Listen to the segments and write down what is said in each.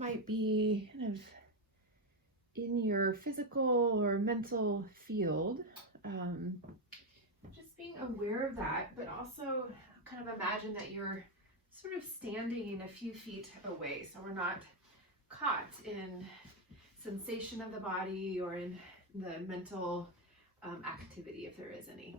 might be kind of in your physical or mental field. Just being aware of that, but also kind of imagine that you're sort of standing a few feet away, so we're not caught in sensation of the body or in the mental activity, if there is any.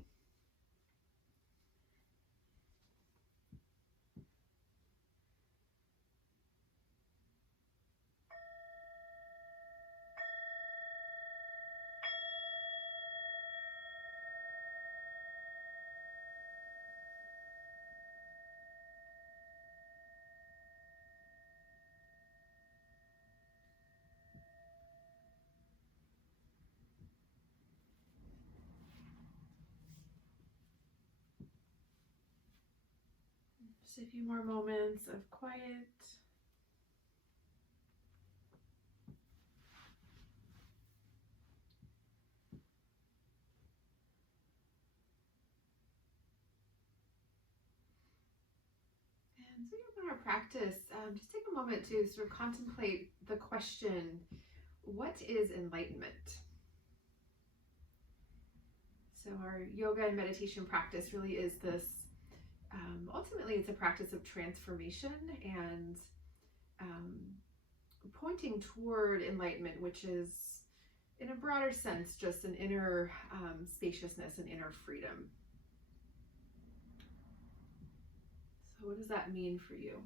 Just a few more moments of quiet. And so in our practice, just take a moment to sort of contemplate the question, what is enlightenment? So our yoga and meditation practice really is this, ultimately it's a practice of transformation and pointing toward enlightenment, which is in a broader sense just an inner spaciousness and inner freedom. So what does that mean for you?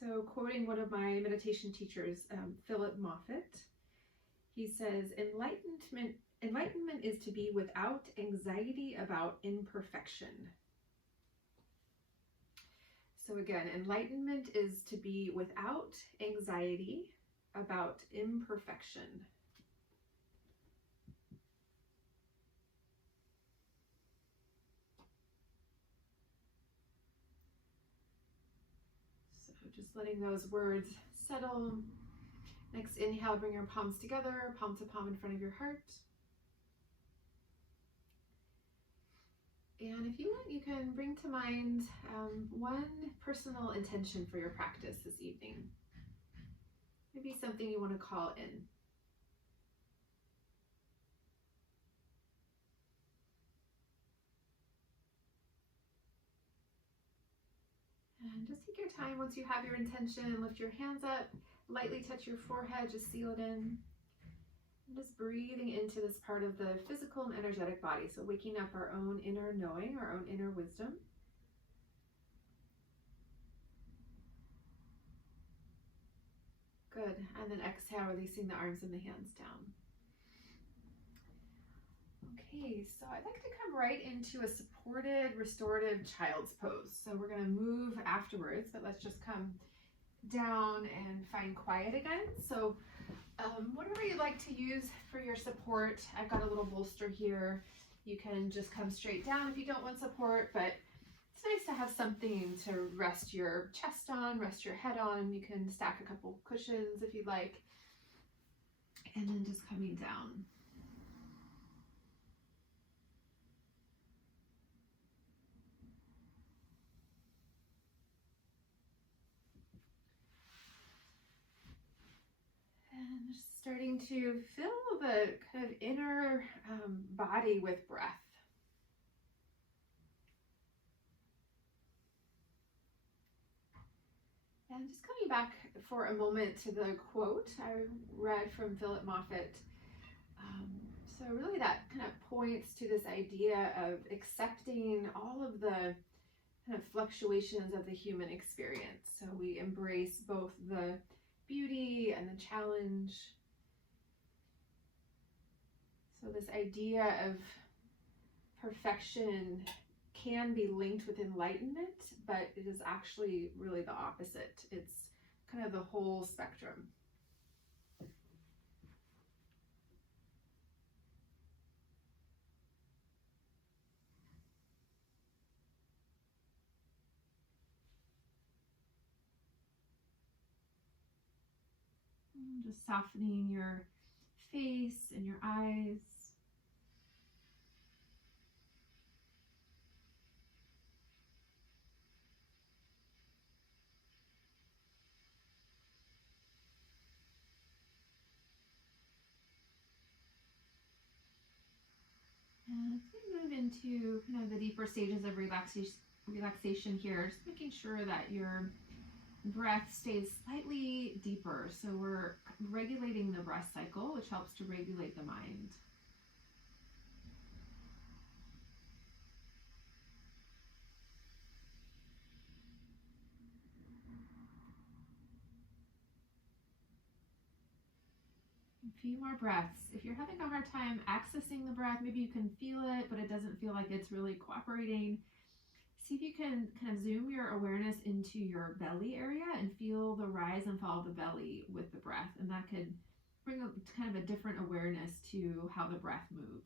So quoting one of my meditation teachers, Philip Moffitt, he says, enlightenment is to be without anxiety about imperfection. So again, enlightenment is to be without anxiety about imperfection. So just letting those words settle. Next inhale, bring your palms together, palm to palm in front of your heart. And if you want, you can bring to mind one personal intention for your practice this evening. Maybe something you want to call in. And just take your time. Once you have your intention, lift your hands up, lightly touch your forehead, just seal it in. And just breathing into this part of the physical and energetic body. So waking up our own inner knowing, our own inner wisdom. Good. And then exhale, releasing the arms and the hands down. Okay, so I'd like to come right into a supported restorative child's pose. So we're going to move afterwards, but let's just come down and find quiet again. So whatever you'd like to use for your support, I've got a little bolster here. You can just come straight down if you don't want support, but it's nice to have something to rest your chest on, rest your head on. You can stack a couple cushions if you'd like, and then just coming down. And just starting to fill the kind of inner body with breath. And just coming back for a moment to the quote I read from Philip Moffitt. So really that kind of points to this idea of accepting all of the kind of fluctuations of the human experience. So we embrace both the beauty and the challenge. So this idea of perfection can be linked with enlightenment, but it is actually really the opposite. It's kind of the whole spectrum. Just softening your face and your eyes. And as we move into kind of the deeper stages of relaxation here, just making sure that your breath stays slightly deeper. So we're regulating the breath cycle, which helps to regulate the mind. A few more breaths. If you're having a hard time accessing the breath, maybe you can feel it, but it doesn't feel like it's really cooperating. See if you can kind of zoom your awareness into your belly area and feel the rise and fall of the belly with the breath. And that could bring kind of a different awareness to how the breath moves.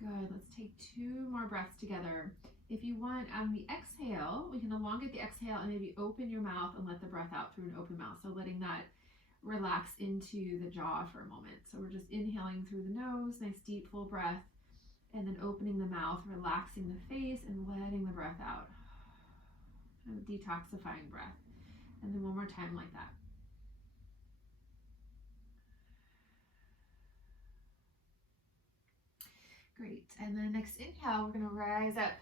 Good. Let's take 2 more breaths together. If you want, on the exhale, we can elongate the exhale and maybe open your mouth and let the breath out through an open mouth. So letting that relax into the jaw for a moment. So we're just inhaling through the nose, nice deep full breath, and then opening the mouth, relaxing the face, and letting the breath out. Kind of detoxifying breath. And then one more time like that. Great. And then next inhale, we're going to rise up,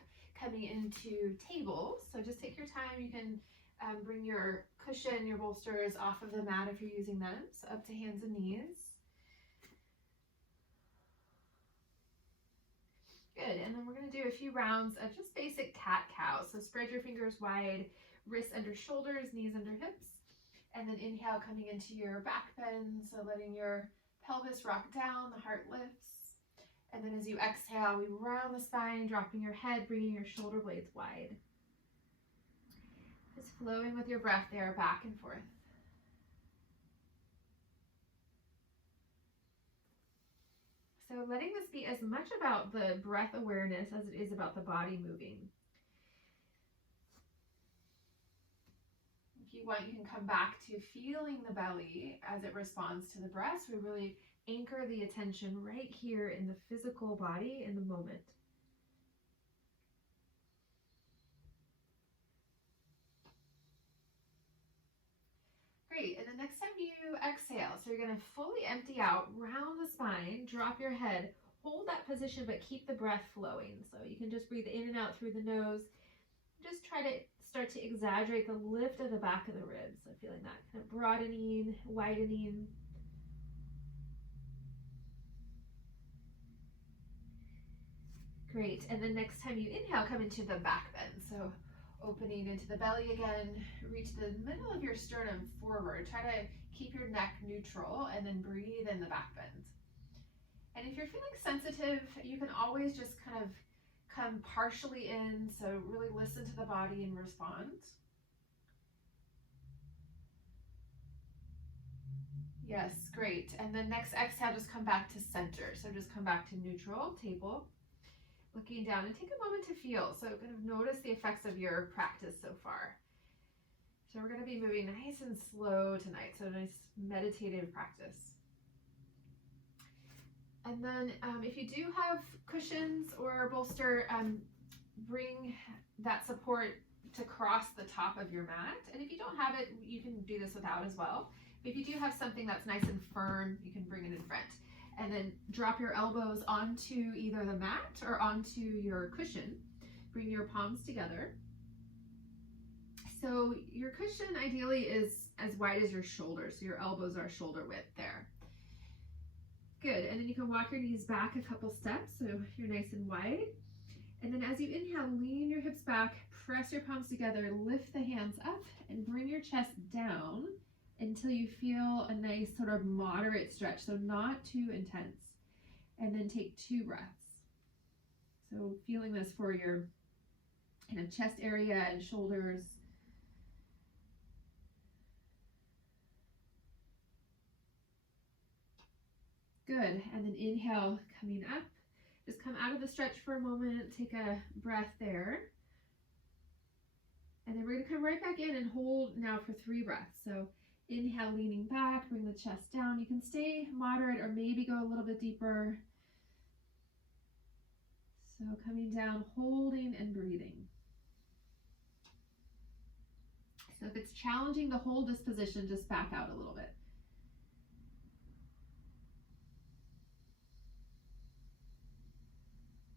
coming into tables. So just take your time. You can bring your cushion, your bolsters off of the mat if you're using them. So up to hands and knees. Good. And then we're going to do a few rounds of just basic cat-cow. So spread your fingers wide, wrists under shoulders, knees under hips. And then inhale, coming into your back bend. So letting your pelvis rock down, the heart lifts. And then as you exhale, we round the spine, dropping your head, bringing your shoulder blades wide. Just flowing with your breath there, back and forth. So letting this be as much about the breath awareness as it is about the body moving. If you want, you can come back to feeling the belly as it responds to the breath. So we really anchor the attention right here in the physical body in the moment. Great, and the next time you exhale, so you're going to fully empty out, round the spine, drop your head, hold that position, but keep the breath flowing. So you can just breathe in and out through the nose. Just try to start to exaggerate the lift of the back of the ribs. So feeling that kind of broadening, widening. Great, and then next time you inhale, come into the back bend. So opening into the belly again, reach the middle of your sternum forward. Try to keep your neck neutral and then breathe in the back bend. And if you're feeling sensitive, you can always just kind of come partially in. So really listen to the body and respond. Yes, great. And then next exhale, just come back to center. So just come back to neutral, table. Looking down and take a moment to feel. So kind of notice the effects of your practice so far. So we're going to be moving nice and slow tonight. So nice meditative practice. And then if you do have cushions or bolster, bring that support to cross the top of your mat. And if you don't have it, you can do this without as well. But if you do have something that's nice and firm, you can bring it in front. And then drop your elbows onto either the mat or onto your cushion. Bring your palms together. So your cushion ideally is as wide as your shoulder, so your elbows are shoulder width there. Good, and then you can walk your knees back a couple steps so you're nice and wide. And then as you inhale, lean your hips back, press your palms together, lift the hands up, and bring your chest down until you feel a nice sort of moderate stretch, so not too intense. And then take 2 breaths. So feeling this for your kind of chest area and shoulders. Good. And then inhale, coming up. Just come out of the stretch for a moment. Take a breath there. And then we're going to come right back in and hold now for 3 breaths. So inhale, leaning back, bring the chest down. You can stay moderate or maybe go a little bit deeper. So coming down, holding and breathing. So if it's challenging to hold this position, just back out a little bit.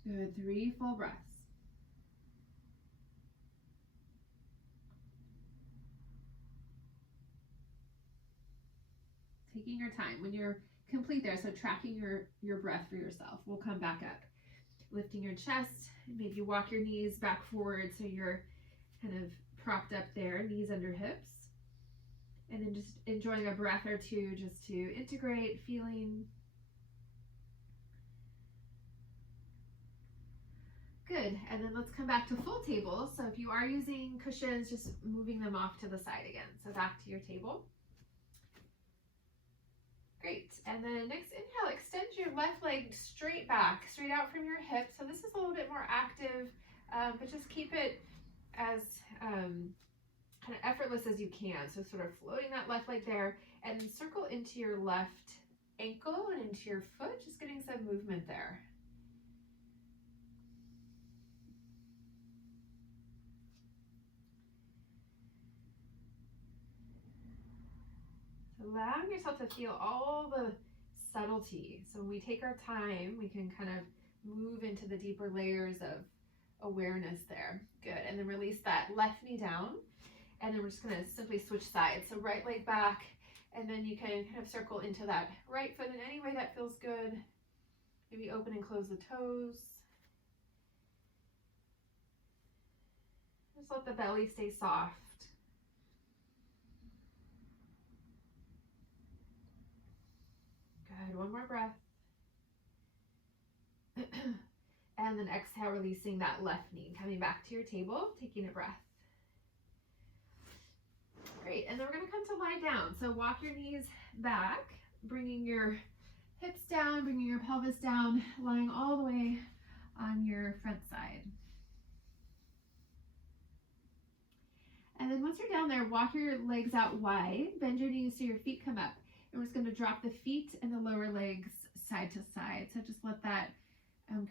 Good, 3 full breaths. Taking your time when you're complete there, so tracking your breath for yourself. We'll come back up. Lifting your chest, maybe walk your knees back forward so you're kind of propped up there, knees under hips. And then just enjoying a breath or two just to integrate, feeling. Good, and then let's come back to full table. So if you are using cushions, just moving them off to the side again. So back to your table. Great, and then next inhale, extend your left leg straight back, straight out from your hip. So this is a little bit more active, but just keep it as kind of effortless as you can. So sort of floating that left leg there, and then circle into your left ankle and into your foot, just getting some movement there. Allowing yourself to feel all the subtlety. So when we take our time, we can kind of move into the deeper layers of awareness there. Good, and then release that left knee down. And then we're just gonna simply switch sides. So right leg back, and then you can kind of circle into that right foot in any way that feels good. Maybe open and close the toes. Just let the belly stay soft. Good, one more breath. And then exhale, releasing that left knee, coming back to your table, taking a breath. Great, and then we're gonna come to lie down. So walk your knees back, bringing your hips down, bringing your pelvis down, lying all the way on your front side. And then once you're down there, walk your legs out wide, bend your knees so your feet come up. And we're just going to drop the feet and the lower legs side to side. So just let that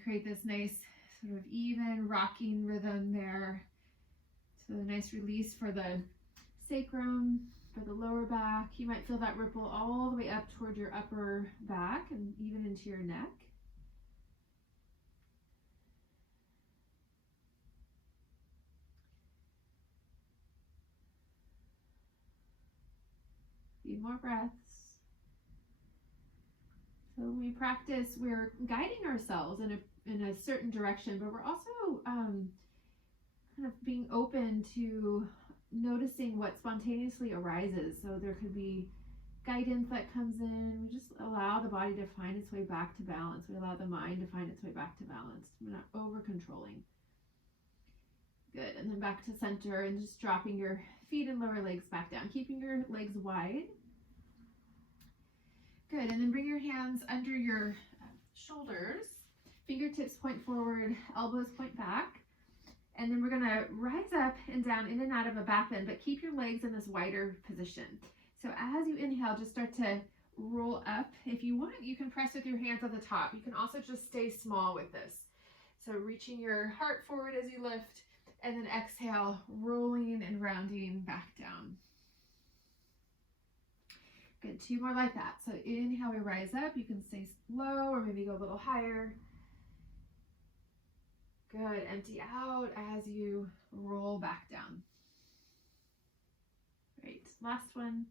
create this nice sort of even rocking rhythm there. So a nice release for the sacrum, for the lower back. You might feel that ripple all the way up toward your upper back and even into your neck. Few more breaths. So when we practice, we're guiding ourselves in a certain direction, but we're also kind of being open to noticing what spontaneously arises. So there could be guidance that comes in. We just allow the body to find its way back to balance. We allow the mind to find its way back to balance. We're not over controlling. Good, and then back to center and just dropping your feet and lower legs back down, keeping your legs wide. Good, and then bring your hands under your shoulders, fingertips point forward, elbows point back, and then we're gonna rise up and down in and out of a back bend, but keep your legs in this wider position. So as you inhale, just start to roll up. If you want, you can press with your hands on the top. You can also just stay small with this. So reaching your heart forward as you lift, and then exhale, rolling and rounding back down. Good, 2 more like that. So inhale, we rise up. You can stay low or maybe go a little higher. Good, empty out as you roll back down. Great, last one.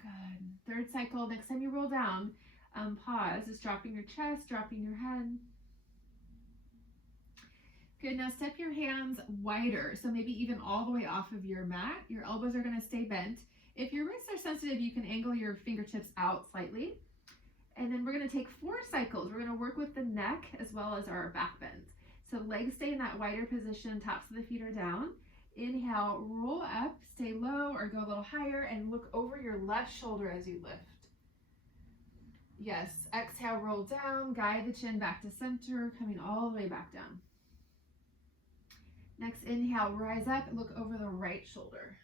Good, 3rd cycle. Next time you roll down, pause, just dropping your chest, dropping your head. Good, now step your hands wider, so maybe even all the way off of your mat. Your elbows are gonna stay bent. If your wrists are sensitive, you can angle your fingertips out slightly. And then we're gonna take 4 cycles. We're gonna work with the neck as well as our back bends. So legs stay in that wider position, tops of the feet are down. Inhale, roll up, stay low or go a little higher, and look over your left shoulder as you lift. Yes, exhale, roll down, guide the chin back to center, coming all the way back down. Next, inhale, rise up, look over the right shoulder.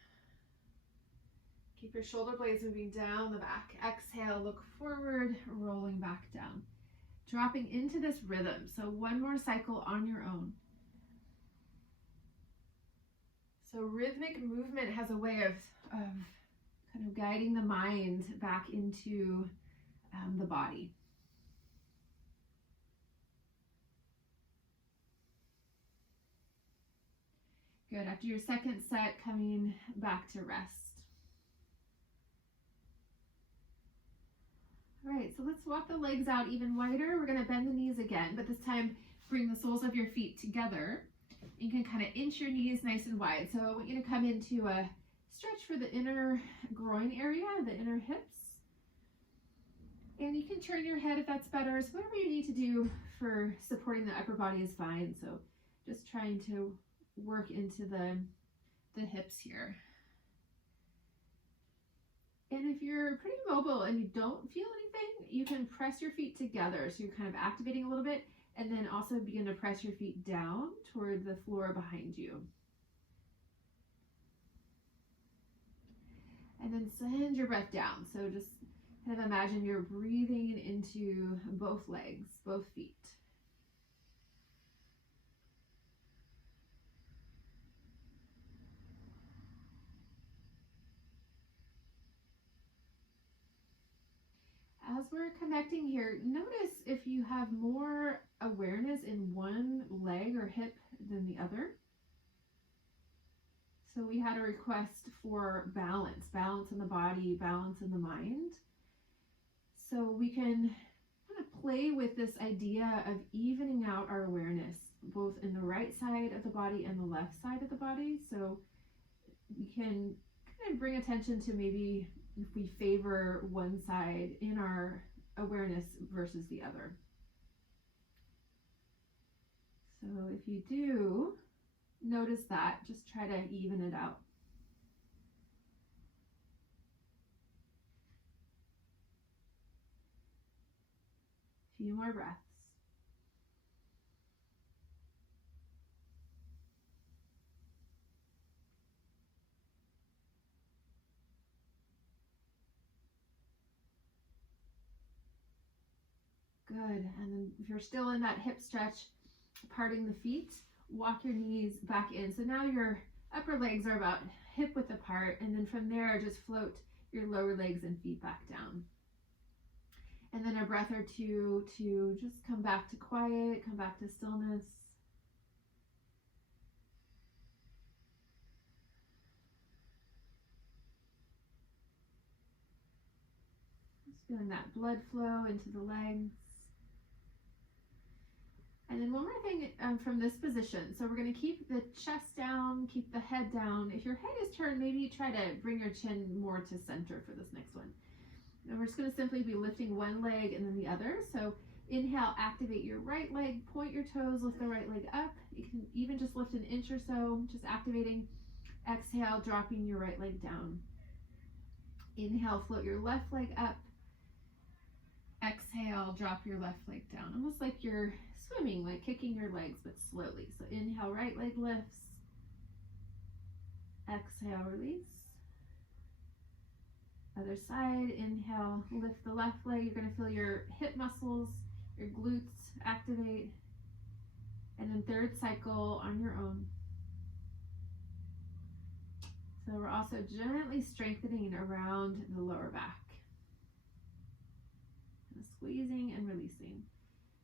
Keep your shoulder blades moving down the back. Exhale, look forward, rolling back down. Dropping into this rhythm. So one more cycle on your own. So rhythmic movement has a way of kind of guiding the mind back into the body. Good. After your second set, coming back to rest. All right, so let's walk the legs out even wider. We're going to bend the knees again, but this time bring the soles of your feet together. You can kind of inch your knees nice and wide. So I want you to come into a stretch for the inner groin area, the inner hips. And you can turn your head if that's better. So whatever you need to do for supporting the upper body is fine. So just trying to work into the hips here. And if you're pretty mobile and you don't feel anything, you can press your feet together. So you're kind of activating a little bit, and then also begin to press your feet down toward the floor behind you. And then send your breath down. So just kind of imagine you're breathing into both legs, both feet. As we're connecting here, notice if you have more awareness in one leg or hip than the other. So we had a request for balance in the body, balance in the mind. So we can kind of play with this idea of evening out our awareness, both in the right side of the body and the left side of the body. So we can kind of bring attention to maybe if we favor one side in our awareness versus the other. So if you do notice that, just try to even it out. A few more breaths. Good. And then if you're still in that hip stretch, parting the feet, walk your knees back in. So now your upper legs are about hip width apart, and then from there just float your lower legs and feet back down. And then a breath or two to just come back to quiet, come back to stillness. Just feeling that blood flow into the legs. And then one more thing from this position. So we're going to keep the chest down, keep the head down. If your head is turned, maybe try to bring your chin more to center for this next one. And we're just going to simply be lifting one leg and then the other. So inhale, activate your right leg, point your toes, lift the right leg up. You can even just lift an inch or so, just activating. Exhale, dropping your right leg down. Inhale, float your left leg up. Exhale, drop your left leg down. Almost like you're swimming, like kicking your legs, but slowly. So inhale, right leg lifts. Exhale, release. Other side, inhale, lift the left leg. You're going to feel your hip muscles, your glutes activate. And then third cycle on your own. So we're also gently strengthening around the lower back. Squeezing and releasing.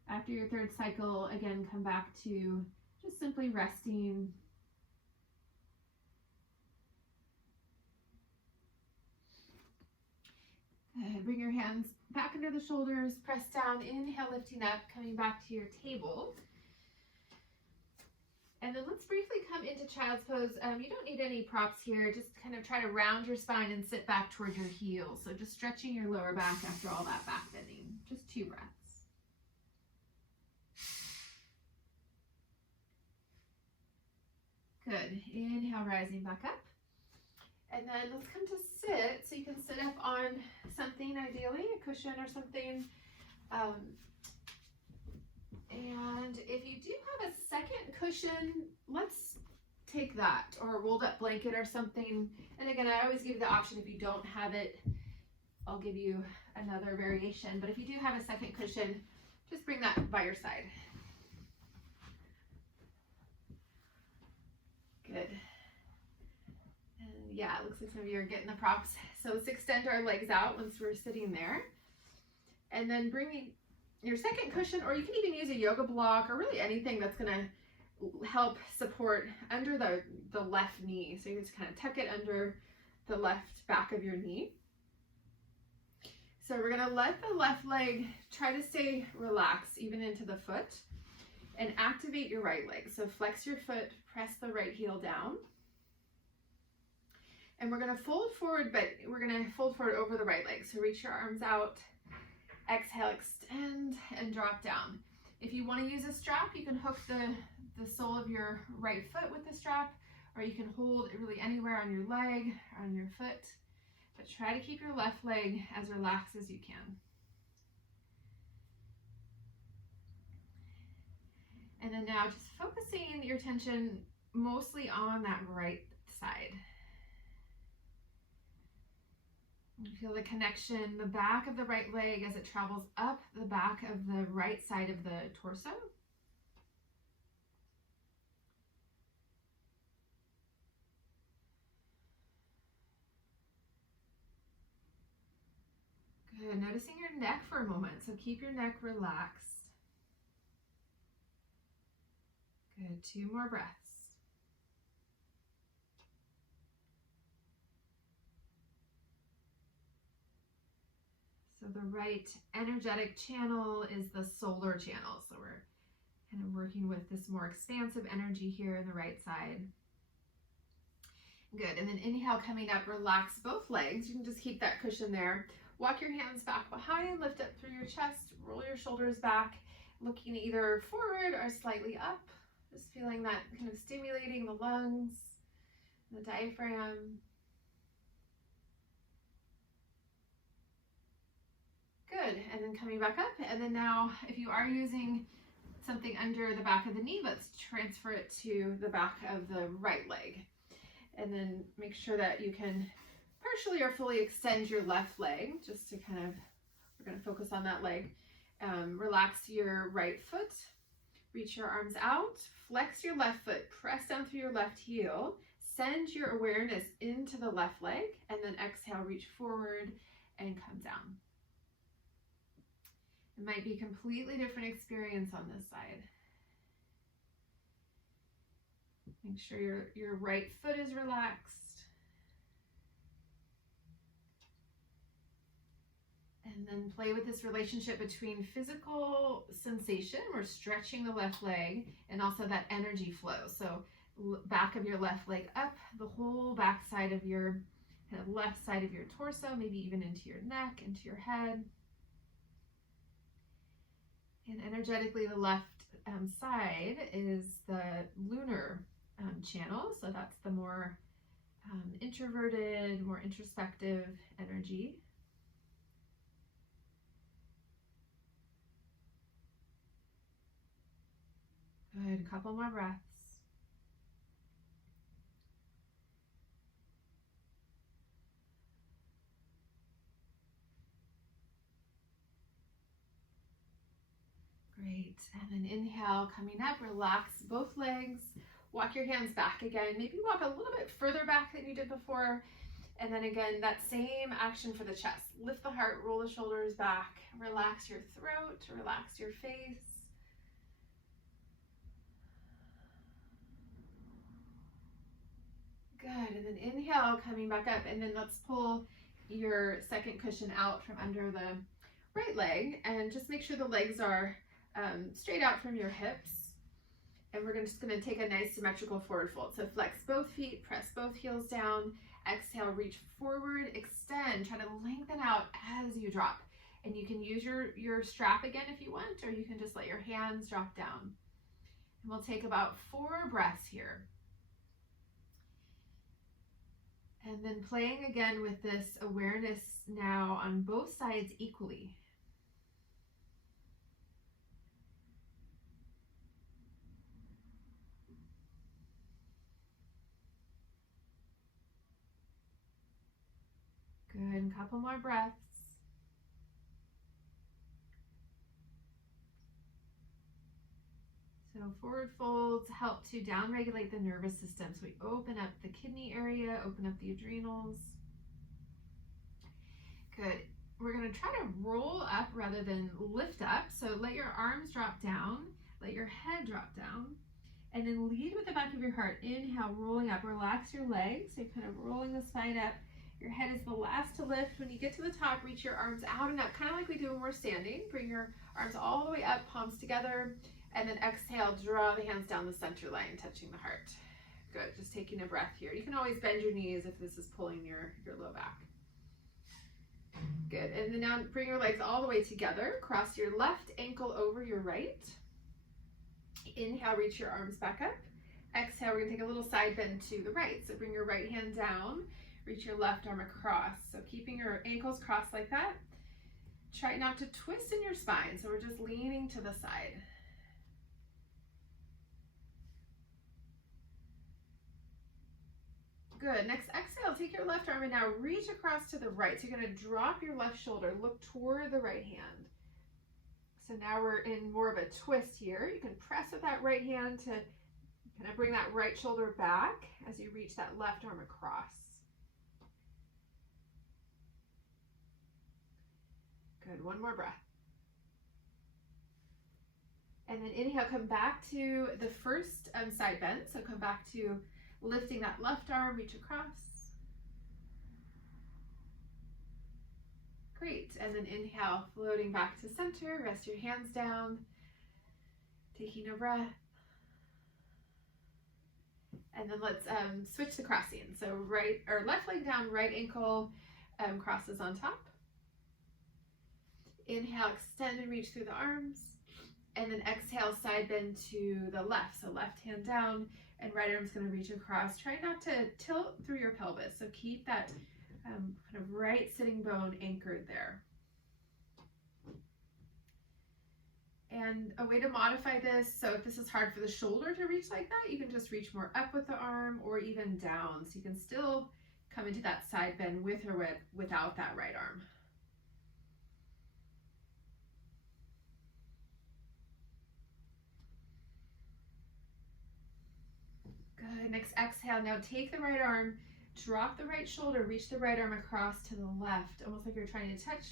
After your third cycle, again, come back to just simply resting. Good. Bring your hands back under the shoulders, press down, inhale, lifting up, coming back to your table. And then let's briefly come into child's pose. You don't need any props here. Just kind of try to round your spine and sit back toward your heels. So just stretching your lower back after all that back bending. Just 2 breaths. Good. Good. Inhale, rising back up. And then let's come to sit. So you can sit up on something, ideally, a cushion or something. And if you do have a second cushion, let's take that, or a rolled up blanket or something. And again, I always give you the option, if you don't have it, I'll give you another variation. But if you do have a second cushion, just bring that by your side. Good. And yeah, it looks like some of you are getting the props. So let's extend our legs out once we're sitting there. And then bringing your second cushion, or you can even use a yoga block, or really anything that's gonna help support under the left knee. So you just kind of tuck it under the left back of your knee. So we're gonna let the left leg try to stay relaxed even into the foot, and activate your right leg. So flex your foot, press the right heel down. And we're gonna fold forward, but we're gonna fold forward over the right leg. So reach your arms out, exhale, extend, and drop down. If you wanna use a strap, you can hook the sole of your right foot with the strap, or you can hold it really anywhere on your leg, on your foot. But try to keep your left leg as relaxed as you can. And then now just focusing your attention mostly on that right side. You feel the connection, the back of the right leg as it travels up the back of the right side of the torso. Good. Noticing your neck for a moment. So keep your neck relaxed. Good. 2 more breaths. So the right energetic channel is the solar channel. So we're kind of working with this more expansive energy here in the right side. Good. And then inhale, coming up, relax both legs. You can just keep that cushion there. Walk your hands back behind, lift up through your chest, roll your shoulders back, looking either forward or slightly up. Just feeling that kind of stimulating the lungs, the diaphragm. Good. And then coming back up. And then now, if you are using something under the back of the knee, let's transfer it to the back of the right leg. And then make sure that you can partially or fully extend your left leg, just to kind of, we're going to focus on that leg. Relax your right foot, reach your arms out, flex your left foot, press down through your left heel, send your awareness into the left leg, and then exhale, reach forward and come down. It might be a completely different experience on this side. Make sure your right foot is relaxed. And then play with this relationship between physical sensation, we're stretching the left leg, and also that energy flow. So back of your left leg up, the whole back side of your kind of left side of your torso, maybe even into your neck, into your head. And energetically, the left side is the lunar channel. So that's the more introverted, more introspective energy. Good, a couple more breaths. Great, and then inhale, coming up, relax both legs, walk your hands back again, maybe walk a little bit further back than you did before, and then again, that same action for the chest. Lift the heart, roll the shoulders back, relax your throat, relax your face. Good, and then inhale, coming back up, and then let's pull your second cushion out from under the right leg, and just make sure the legs are straight out from your hips. And we're just gonna take a nice symmetrical forward fold. So flex both feet, press both heels down, exhale, reach forward, extend, try to lengthen out as you drop. And you can use your strap again if you want, or you can just let your hands drop down. And we'll take about 4 breaths here. And then playing again with this awareness now on both sides equally. Good, a couple more breaths. So forward folds help to downregulate the nervous system. So we open up the kidney area, open up the adrenals. Good. We're going to try to roll up rather than lift up. So let your arms drop down, let your head drop down, and then lead with the back of your heart. Inhale, rolling up. Relax your legs. So you're kind of rolling the spine up. Your head is the last to lift. When you get to the top, reach your arms out and up, kind of like we do when we're standing. Bring your arms all the way up, palms together. And then exhale, draw the hands down the center line, touching the heart. Good, just taking a breath here. You can always bend your knees if this is pulling your low back. Good, and then now bring your legs all the way together. Cross your left ankle over your right. Inhale, reach your arms back up. Exhale, we're gonna take a little side bend to the right. So bring your right hand down, reach your left arm across. So keeping your ankles crossed like that. Try not to twist in your spine, so we're just leaning to the side. Good. Next, exhale, take your left arm and now reach across to the right. So you're going to drop your left shoulder, look toward the right hand. So now we're in more of a twist here. You can press with that right hand to kind of bring that right shoulder back as you reach that left arm across. Good. One more breath. And then inhale, come back to the first side bend. So come back to lifting that left arm, reach across. Great, and then inhale, floating back to center, rest your hands down, taking a breath. And then let's switch the crossing. So right or left leg down, right ankle crosses on top. Inhale, extend and reach through the arms. And then exhale, side bend to the left. So left hand down, and right arm's going to reach across. Try not to tilt through your pelvis. So keep that kind of right sitting bone anchored there. And a way to modify this, so if this is hard for the shoulder to reach like that, you can just reach more up with the arm or even down. So you can still come into that side bend with or without that right arm. Good. Next exhale. Now take the right arm, drop the right shoulder, reach the right arm across to the left, almost like you're trying to touch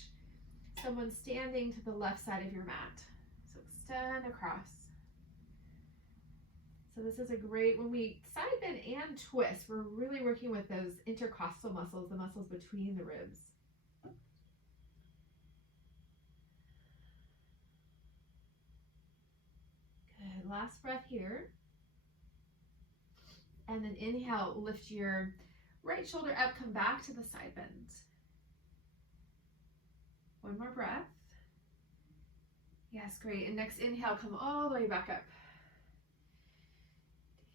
someone standing to the left side of your mat. So extend across. So this is a great, when we side bend and twist, we're really working with those intercostal muscles, the muscles between the ribs. Good. Last breath here. And then inhale, lift your right shoulder up, come back to the side bend. One more breath. Yes, great. And next inhale, come all the way back up.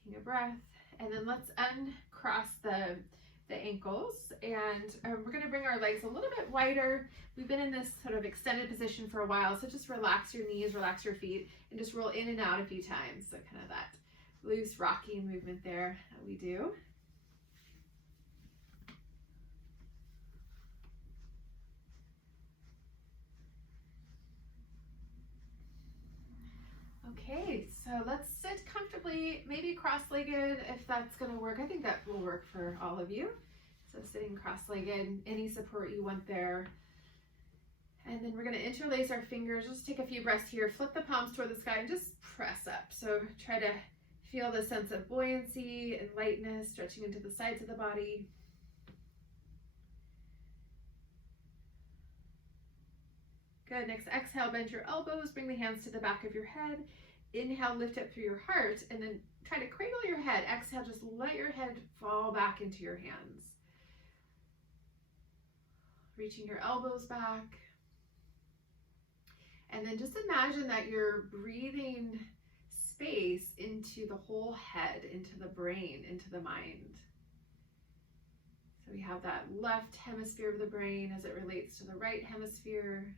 Taking a breath. And then let's uncross the ankles. And we're going to bring our legs a little bit wider. We've been in this sort of extended position for a while. So just relax your knees, relax your feet, and just roll in and out a few times. So kind of that loose rocking movement there that we do. Okay, so let's sit comfortably, maybe cross-legged if that's going to work. I think that will work for all of you. So sitting cross-legged, any support you want there. And then we're going to interlace our fingers. Just take a few breaths here. Flip the palms toward the sky and just press up. So try to feel the sense of buoyancy and lightness stretching into the sides of the body. Good. Next, exhale, bend your elbows, bring the hands to the back of your head. Inhale, lift up through your heart, and then try to cradle your head. Exhale, just let your head fall back into your hands. Reaching your elbows back. And then just imagine that you're breathing space into the whole head, into the brain, into the mind. So we have that left hemisphere of the brain as it relates to the right hemisphere.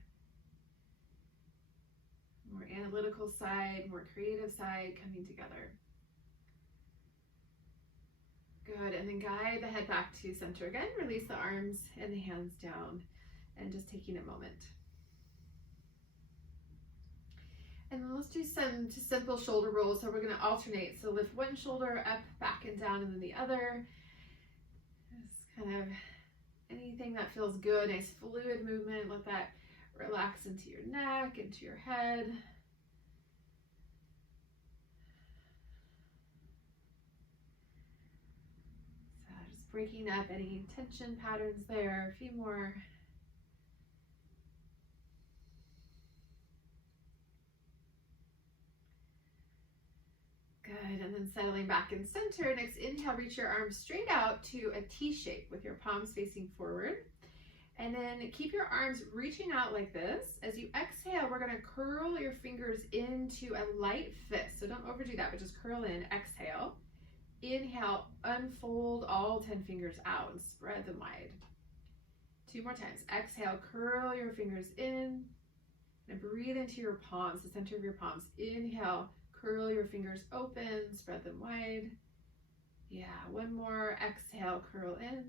More analytical side, more creative side coming together. Good, and then guide the head back to center again. Release the arms and the hands down and just taking a moment. And then let's do some just simple shoulder rolls. So we're going to alternate. So lift one shoulder up, back and down, and then the other. Just kind of anything that feels good, nice fluid movement. Let that relax into your neck, into your head. So just breaking up any tension patterns there. A few more. Good, and then settling back in center. Next inhale, reach your arms straight out to a T shape with your palms facing forward. And then keep your arms reaching out like this. As you exhale, we're gonna curl your fingers into a light fist. So don't overdo that, but just curl in, exhale. Inhale, unfold all 10 fingers out and spread them wide. 2 more times. Exhale, curl your fingers in and breathe into your palms, the center of your palms. Inhale, curl your fingers open, spread them wide. Yeah, one more. Exhale, curl in.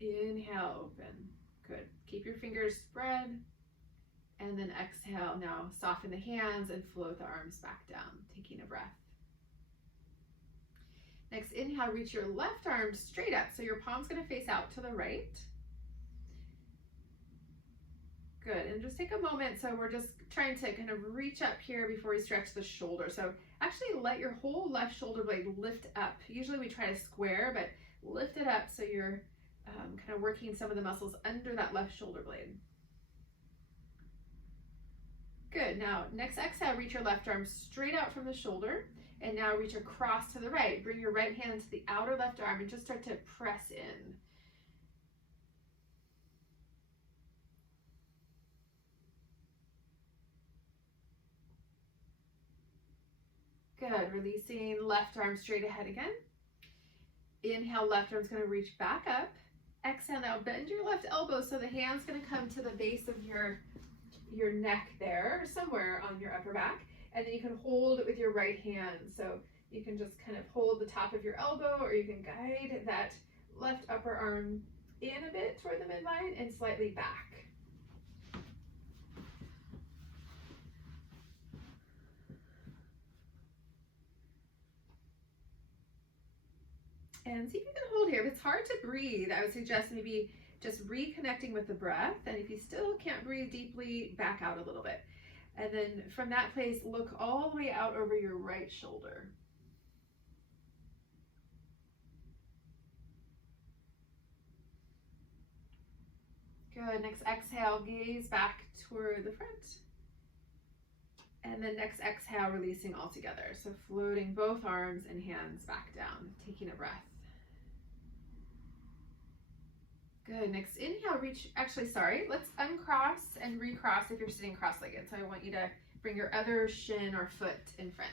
Inhale, open. Good. Keep your fingers spread. And then exhale. Now soften the hands and float the arms back down, taking a breath. Next, inhale, reach your left arm straight up. So your palm's going to face out to the right. Good, and just take a moment. So we're just trying to kind of reach up here before we stretch the shoulder. So actually let your whole left shoulder blade lift up. Usually we try to square, but lift it up so you're kind of working some of the muscles under that left shoulder blade. Good, now next exhale, reach your left arm straight out from the shoulder. And now reach across to the right. Bring your right hand to the outer left arm and just start to press in. Good, releasing left arm straight ahead again. Inhale, left arm's gonna reach back up. Exhale, now bend your left elbow so the hand's gonna come to the base of your neck there, or somewhere on your upper back. And then you can hold it with your right hand. So you can just kind of hold the top of your elbow, or you can guide that left upper arm in a bit toward the midline and slightly back. And see if you can hold here. If it's hard to breathe, I would suggest maybe just reconnecting with the breath. And if you still can't breathe deeply, back out a little bit. And then from that place, look all the way out over your right shoulder. Good, next exhale, gaze back toward the front. And then next exhale, releasing all together. So floating both arms and hands back down, taking a breath. Good, next inhale, let's uncross and recross if you're sitting cross-legged. So I want you to bring your other shin or foot in front.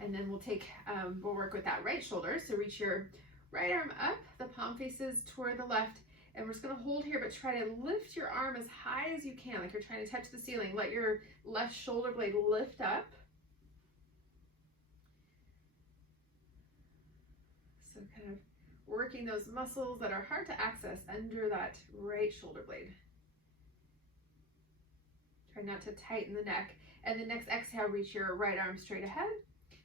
And then we'll work with that right shoulder. So reach your right arm up, the palm faces toward the left, and we're just gonna hold here, but try to lift your arm as high as you can, like you're trying to touch the ceiling. Let your left shoulder blade lift up. So kind of working those muscles that are hard to access under that right shoulder blade. Try not to tighten the neck. And then next exhale, reach your right arm straight ahead.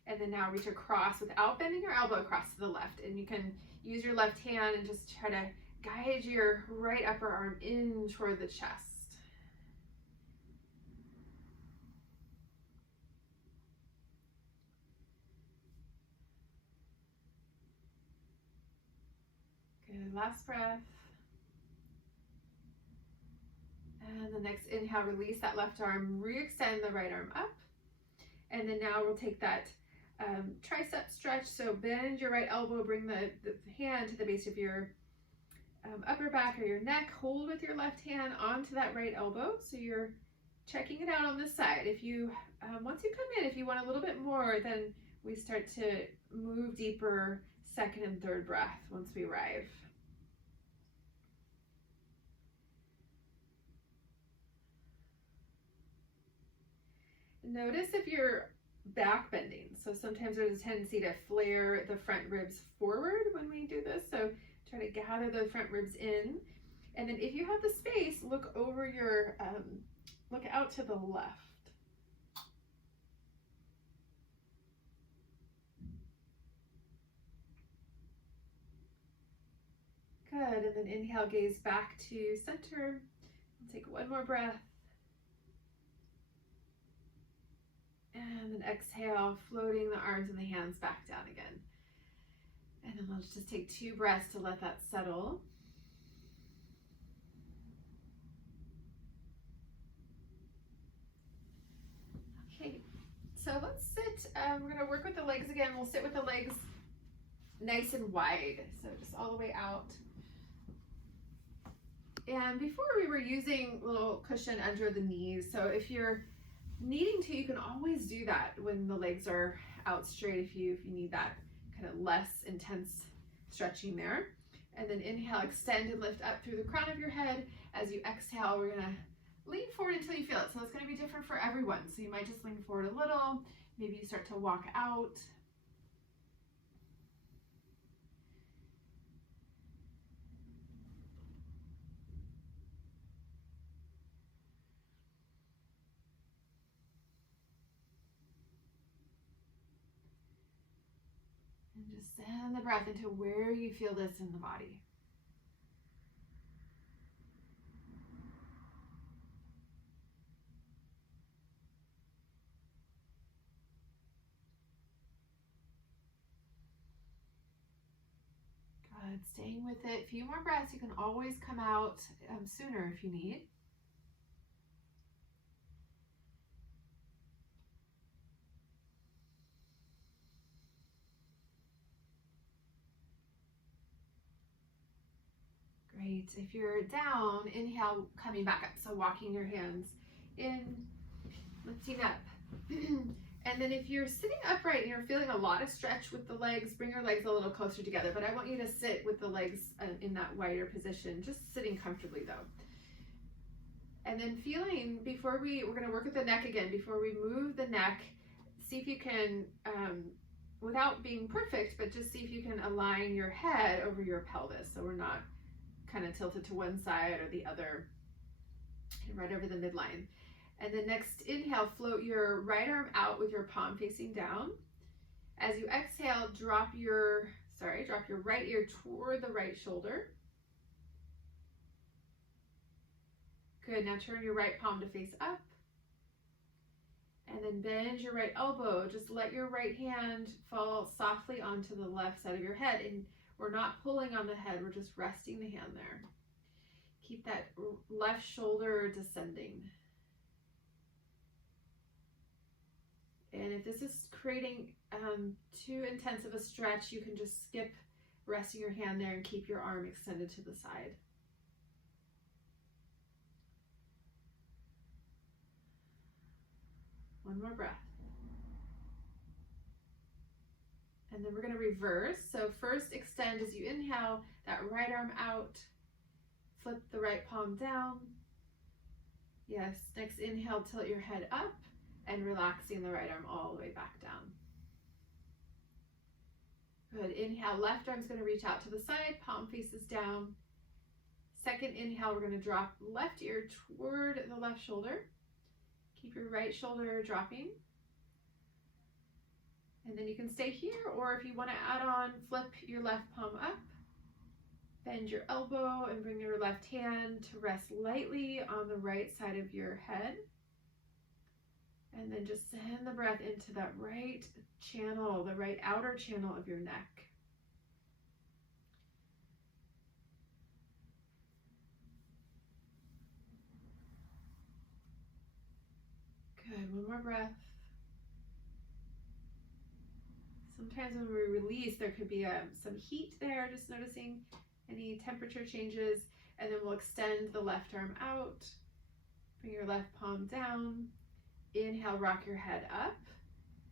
And then now reach across without bending your elbow across to the left. And you can use your left hand and just try to guide your right upper arm in toward the chest. Good, last breath. And the next inhale, release that left arm, re-extend the right arm up. And then now we'll take that tricep stretch. So bend your right elbow, bring the hand to the base of your upper back or your neck. Hold with your left hand onto that right elbow. So you're checking it out on this side. If you, once you come in, if you want a little bit more, then we start to move deeper, second and third breath once we arrive. Notice if you're back bending. So sometimes there's a tendency to flare the front ribs forward when we do this. So try to gather the front ribs in. And then if you have the space, look over your, look out to the left. Good, and then inhale, gaze back to center. Take one more breath. And then exhale, floating the arms and the hands back down again. And then let's just take 2 breaths to let that settle. Okay, so let's sit. We're gonna work with the legs again. We'll sit with the legs nice and wide, so just all the way out. And before we were using a little cushion under the knees, so if you're needing to, you can always do that when the legs are out straight if you need that kind of less intense stretching there. And then inhale, extend and lift up through the crown of your head. As you exhale, we're gonna lean forward until you feel it. So it's gonna be different for everyone. So you might just lean forward a little, maybe you start to walk out. And just send the breath into where you feel this in the body. Good, staying with it. A few more breaths. You can always come out sooner if you need. Great. If you're down, inhale, coming back up. So walking your hands in, lifting up. And then if you're sitting upright and you're feeling a lot of stretch with the legs, bring your legs a little closer together. But I want you to sit with the legs in that wider position, just sitting comfortably though. And then feeling, we're going to work with the neck again. Before we move the neck, see if you can, without being perfect, but just see if you can align your head over your pelvis. So we're not kind of tilted to one side or the other, right over the midline. And then next inhale, float your right arm out with your palm facing down. As you exhale, drop your right ear toward the right shoulder. Good, now turn your right palm to face up. And then bend your right elbow. Just let your right hand fall softly onto the left side of your head. And we're not pulling on the head, we're just resting the hand there. Keep that left shoulder descending. And if this is creating too intense of a stretch, you can just skip resting your hand there and keep your arm extended to the side. One more breath. And then we're going to reverse. So first extend as you inhale, that right arm out, flip the right palm down. Yes, next inhale, tilt your head up and relaxing the right arm all the way back down. Good, inhale, left arm's going to reach out to the side, palm faces down. Second inhale, we're going to drop left ear toward the left shoulder. Keep your right shoulder dropping. And then you can stay here, or if you want to add on, flip your left palm up, bend your elbow and bring your left hand to rest lightly on the right side of your head. And then just send the breath into that right channel, the right outer channel of your neck. Good, one more breath. Sometimes when we release, there could be some heat there, just noticing any temperature changes. And then we'll extend the left arm out, bring your left palm down. Inhale, rock your head up,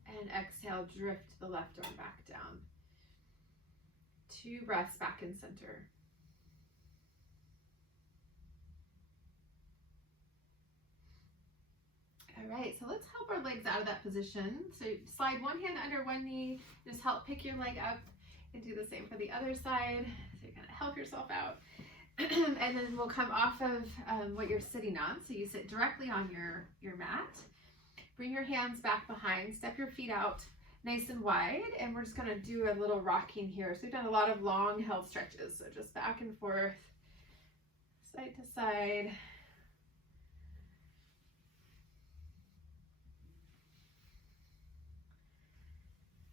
and exhale, drift the left arm back down. 2 breaths back in center. All right, so let's help our legs out of that position. So slide one hand under one knee, just help pick your leg up, and do the same for the other side. So you're gonna help yourself out. And then we'll come off of what you're sitting on. So you sit directly on your mat. Bring your hands back behind, step your feet out nice and wide, and we're just gonna do a little rocking here. So we've done a lot of long held stretches, so just back and forth, side to side.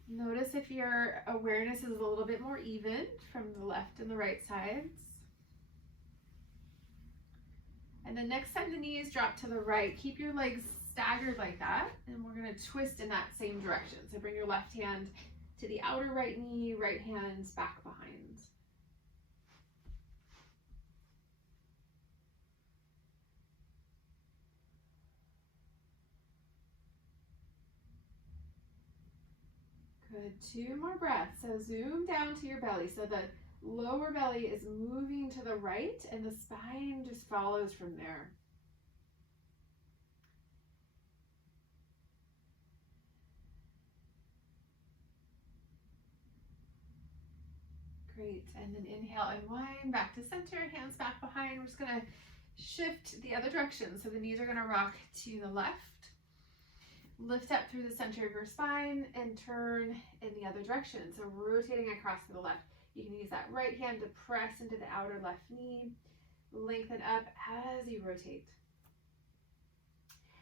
Notice if your awareness is a little bit more even from the left and the right sides. And then next time the knees drop to the right, keep your legs staggered like that, and we're going to twist in that same direction. So bring your left hand to the outer right knee, right hand back behind. Good, 2 more breaths. So zoom down to your belly. So the lower belly is moving to the right and the spine just follows from there. Great, and then inhale, unwind, back to center, hands back behind. We're just gonna shift the other direction. So the knees are gonna rock to the left. Lift up through the center of your spine and turn in the other direction. So rotating across to the left. You can use that right hand to press into the outer left knee. Lengthen up as you rotate.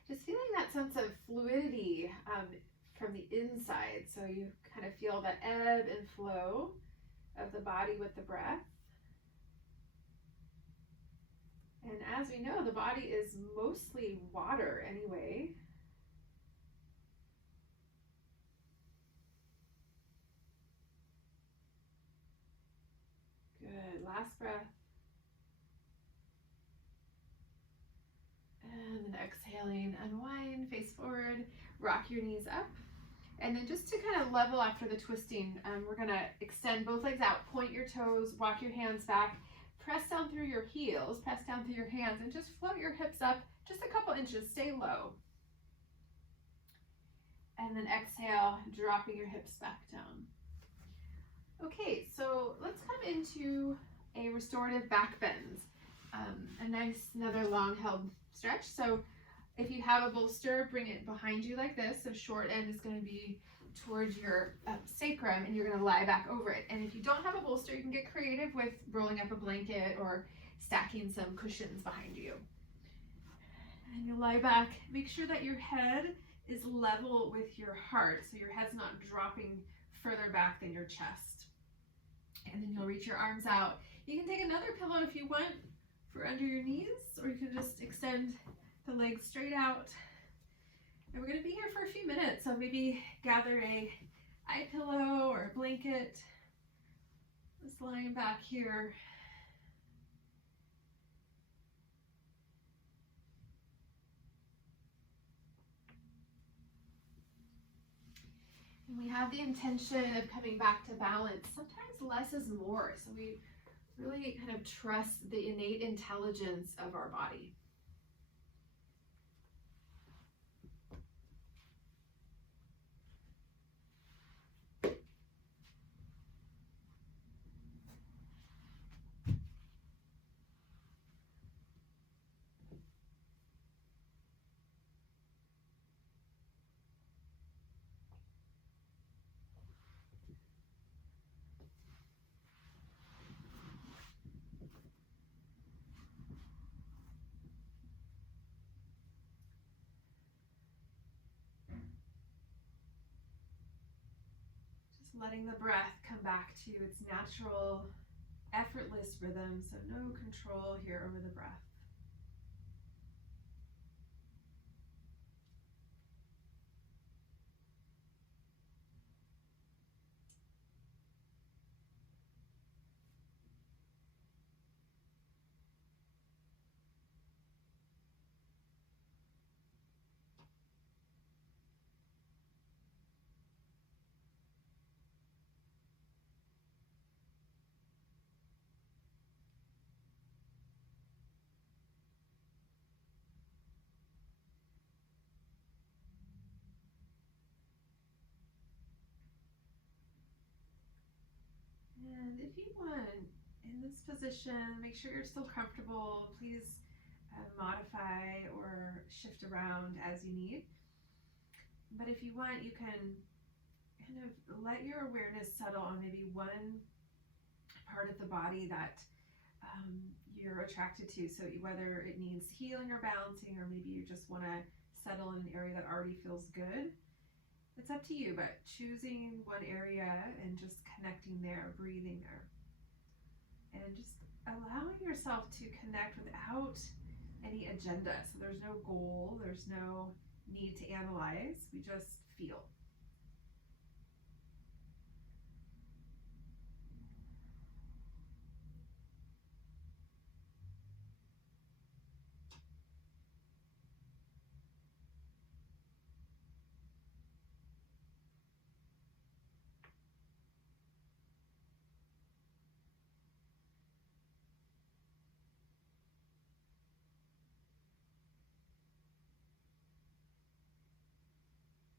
Just feeling that sense of fluidity from the inside. So you kind of feel that ebb and flow of the body with the breath. And as we know, the body is mostly water anyway. Good, last breath. And then exhaling, unwind, face forward, rock your knees up. And then just to kind of level after the twisting, we're gonna extend both legs out, point your toes, walk your hands back, press down through your heels, press down through your hands, and just float your hips up just a couple inches, stay low. And then exhale, dropping your hips back down. Okay, so let's come into a restorative back bend. Another long held stretch. So if you have a bolster, bring it behind you like this. The short end is going to be towards your sacrum, and you're going to lie back over it. And if you don't have a bolster, you can get creative with rolling up a blanket or stacking some cushions behind you. And you lie back. Make sure that your head is level with your heart, so your head's not dropping further back than your chest. And then you'll reach your arms out. You can take another pillow if you want for under your knees, or you can just extend the legs straight out. And we're going to be here for a few minutes, so maybe gather a eye pillow or a blanket. Just lying back here. And we have the intention of coming back to balance. Sometimes less is more, so we really kind of trust the innate intelligence of our body. Letting the breath come back to its natural, effortless rhythm, so no control here over the breath. this position. Make sure you're still comfortable. Please modify or shift around as you need. But if you want, you can kind of let your awareness settle on maybe one part of the body that you're attracted to. So whether it needs healing or balancing, or maybe you just want to settle in an area that already feels good. It's up to you, but choosing one area and just connecting there, breathing there. And just allowing yourself to connect without any agenda. So there's no goal, there's no need to analyze, we just feel.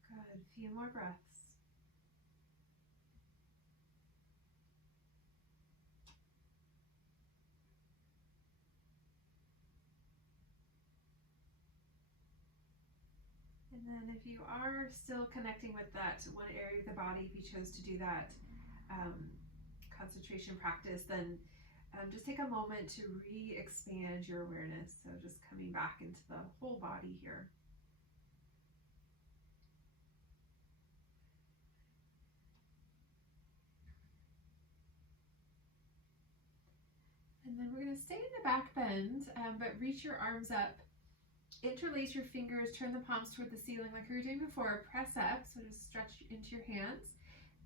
Good, a few more breaths. And then if you are still connecting with that one area of the body, if you chose to do that concentration practice, then just take a moment to re-expand your awareness. So just coming back into the whole body here. And then we're going to stay in the back bend, but reach your arms up. Interlace your fingers, turn the palms toward the ceiling like you were doing before. Press up, so just stretch into your hands.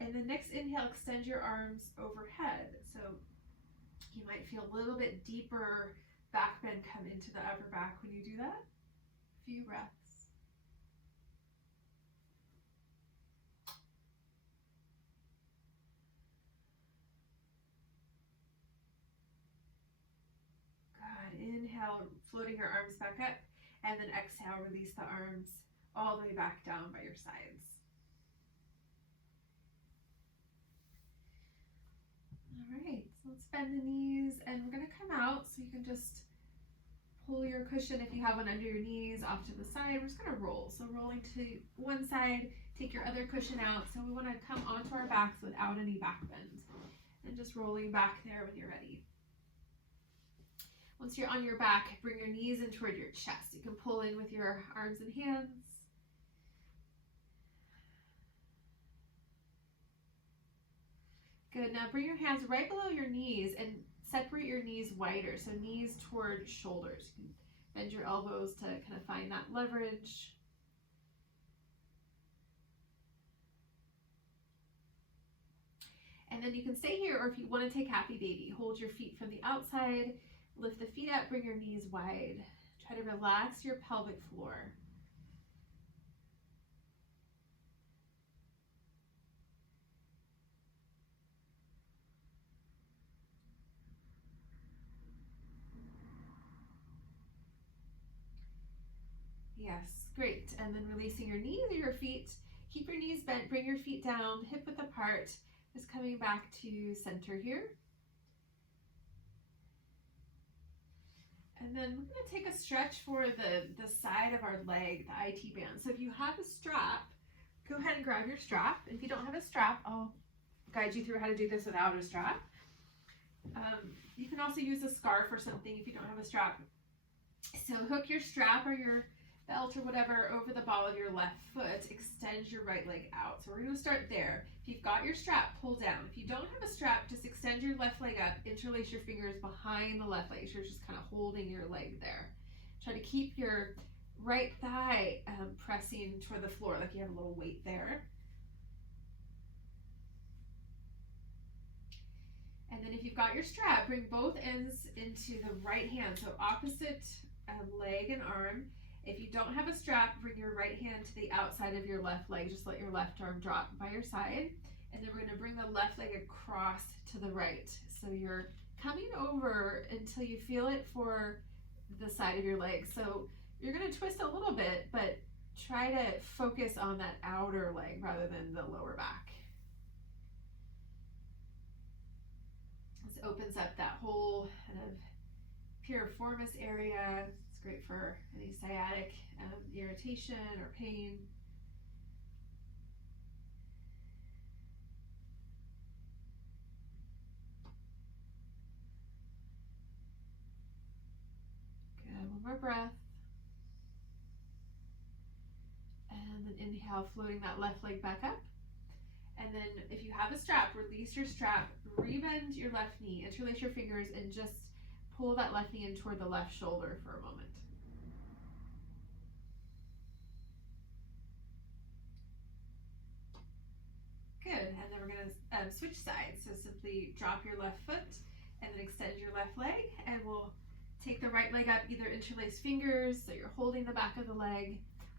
And the next inhale, extend your arms overhead. So you might feel a little bit deeper back bend come into the upper back when you do that. A few breaths. Good. Inhale, floating your arms back up. And then exhale, release the arms all the way back down by your sides. All right, so let's bend the knees, and we're going to come out, so you can just pull your cushion, if you have one under your knees, off to the side. We're just going to roll. So rolling to one side, take your other cushion out. So we want to come onto our backs without any back bend. And just rolling back there when you're ready. Once you're on your back, bring your knees in toward your chest. You can pull in with your arms and hands. Good. Now bring your hands right below your knees and separate your knees wider. So knees toward shoulders. You can bend your elbows to kind of find that leverage. And then you can stay here, or if you want to take happy baby, hold your feet from the outside. Lift the feet up, bring your knees wide. Try to relax your pelvic floor. Yes, great. And then releasing your knees or your feet. Keep your knees bent, bring your feet down, hip width apart. Just coming back to center here. And then we're going to take a stretch for the side of our leg, the IT band. So if you have a strap, go ahead and grab your strap. If you don't have a strap, I'll guide you through how to do this without a strap. You can also use a scarf or something if you don't have a strap. So hook your strap or your belt or whatever over the ball of your left foot. Extend your right leg out. So we're going to start there. If you've got your strap, pull down. If you don't have a strap, just extend your left leg up. Interlace your fingers behind the left leg. So you're just kind of holding your leg there. Try to keep your right thigh pressing toward the floor, like you have a little weight there. And then if you've got your strap, bring both ends into the right hand. So opposite leg and arm. If you don't have a strap, bring your right hand to the outside of your left leg. Just let your left arm drop by your side. And then we're going to bring the left leg across to the right. So you're coming over until you feel it for the side of your leg. So you're going to twist a little bit, but try to focus on that outer leg rather than the lower back. As This opens up that whole kind of piriformis area. It's great for any sciatic irritation or pain. Good, one more breath. And then inhale, floating that left leg back up. And then if you have a strap, release your strap, rebend your left knee, interlace your fingers, and just pull that left knee in toward the left shoulder for a moment. Good, and then we're gonna switch sides. So simply drop your left foot and then extend your left leg, and we'll take the right leg up, either interlace fingers, so you're holding the back of the leg,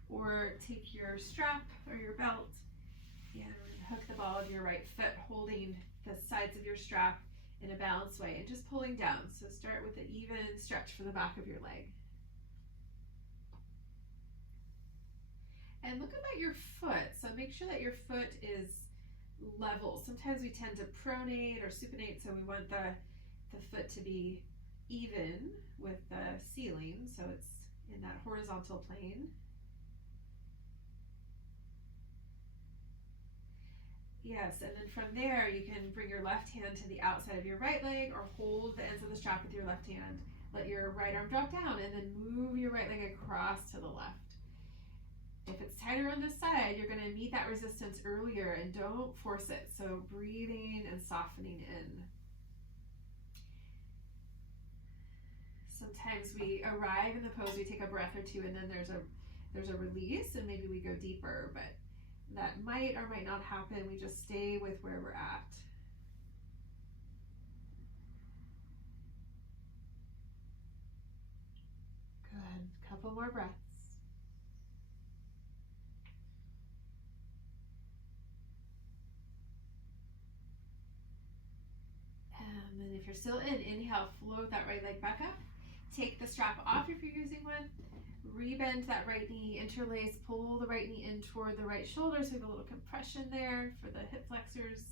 or take your strap or your belt and hook the ball of your right foot, holding the sides of your strap in a balanced way and just pulling down. So start with an even stretch for the back of your leg. And look at your foot. So make sure that your foot is level. Sometimes we tend to pronate or supinate, so we want the foot to be even with the ceiling, so it's in that horizontal plane. Yes, and then from there you can bring your left hand to the outside of your right leg, or hold the ends of the strap with your left hand. Let your right arm drop down, and then move your right leg across to the left. If it's tighter on this side, you're going to meet that resistance earlier, and don't force it. So breathing and softening in. Sometimes we arrive in the pose, we take a breath or two, and then there's a release, and maybe we go deeper, but that might or might not happen. We just stay with where we're at. Good. Couple more breaths. And then if you're still in, inhale, float that right leg back up. Take the strap off if you're using one. Rebend that right knee, interlace, pull the right knee in toward the right shoulder, so we have a little compression there for the hip flexors.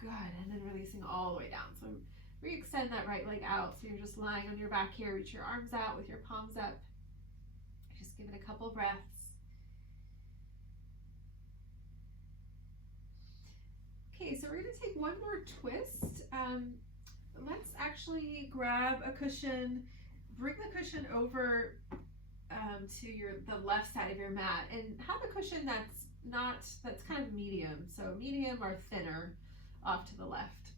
Good, and then releasing all the way down. So re-extend that right leg out, so you're just lying on your back here. Reach your arms out with your palms up. Just give it a couple breaths. Okay, so we're going to take one more twist. Let's actually grab a cushion, bring the cushion over to the left side of your mat, and have a cushion that's kind of medium, so medium or thinner off to the left.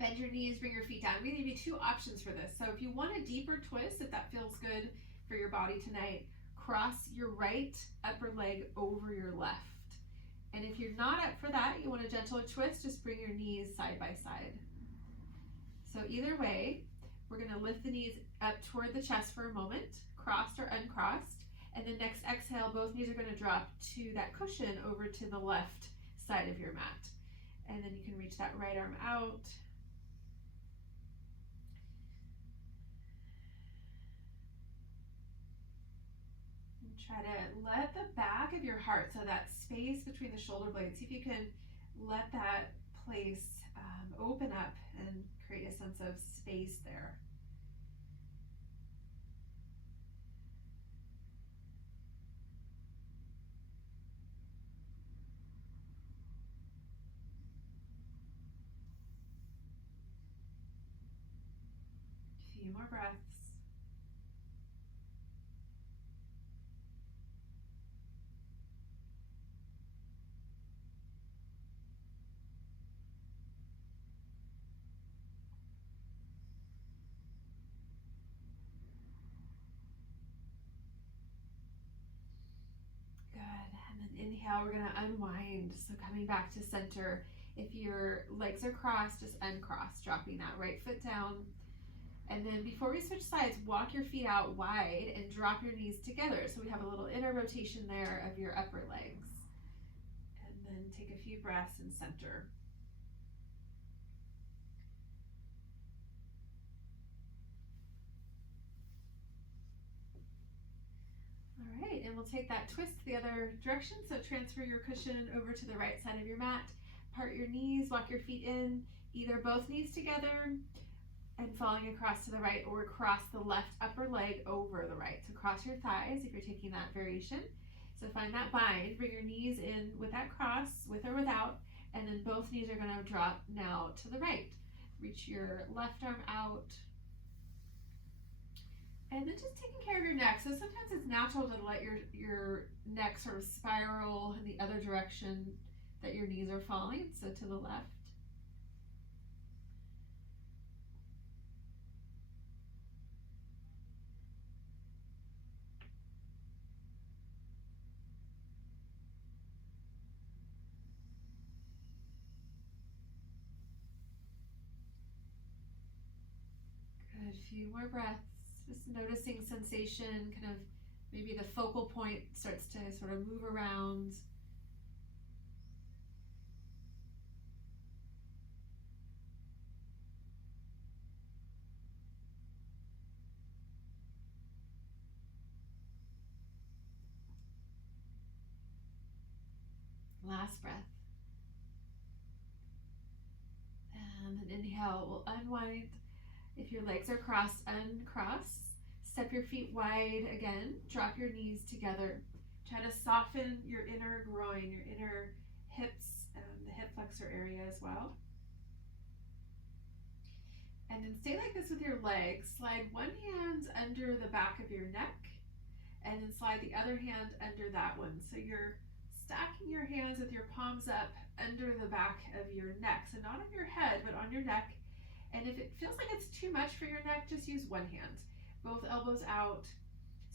Bend your knees, bring your feet down. We give you two options for this. So if you want a deeper twist, if that feels good for your body tonight, cross your right upper leg over your left. And if you're not up for that, you want a gentler twist, just bring your knees side by side. So either way, we're going to lift the knees up toward the chest for a moment, crossed or uncrossed, and then next exhale, both knees are going to drop to that cushion over to the left side of your mat. And then you can reach that right arm out. And try to let the back of your heart, so that space between the shoulder blades, see if you can let that place open up and create a sense of space there. A few more breaths. Inhale, we're going to unwind. So coming back to center. If your legs are crossed, just uncross, dropping that right foot down. And then before we switch sides, walk your feet out wide and drop your knees together. So we have a little inner rotation there of your upper legs. And then take a few breaths in center. All right, and we'll we'll take that twist the other direction. So transfer your cushion over to the right side of your mat. Part your knees, walk your feet in, either both knees together and falling across to the right, or cross the left upper leg over the right. So cross your thighs if you're taking that variation. So find that bind, bring your knees in with that cross, with or without, and then both knees are going to drop now to the right. Reach your left arm out. And then just taking care of your neck. So sometimes it's natural to let your neck sort of spiral in the other direction that your knees are falling, so to the left. Good, a few more breaths. Just noticing sensation, kind of maybe the focal point starts to sort of move around. Last breath. And then inhale, we'll unwind. If your legs are crossed, uncross. Step your feet wide again. Drop your knees together. Try to soften your inner groin, your inner hips, the hip flexor area as well. And then stay like this with your legs. Slide one hand under the back of your neck, and then slide the other hand under that one. So you're stacking your hands with your palms up under the back of your neck. So not on your head, but on your neck. And if it feels like it's too much for your neck, just use one hand. Both elbows out.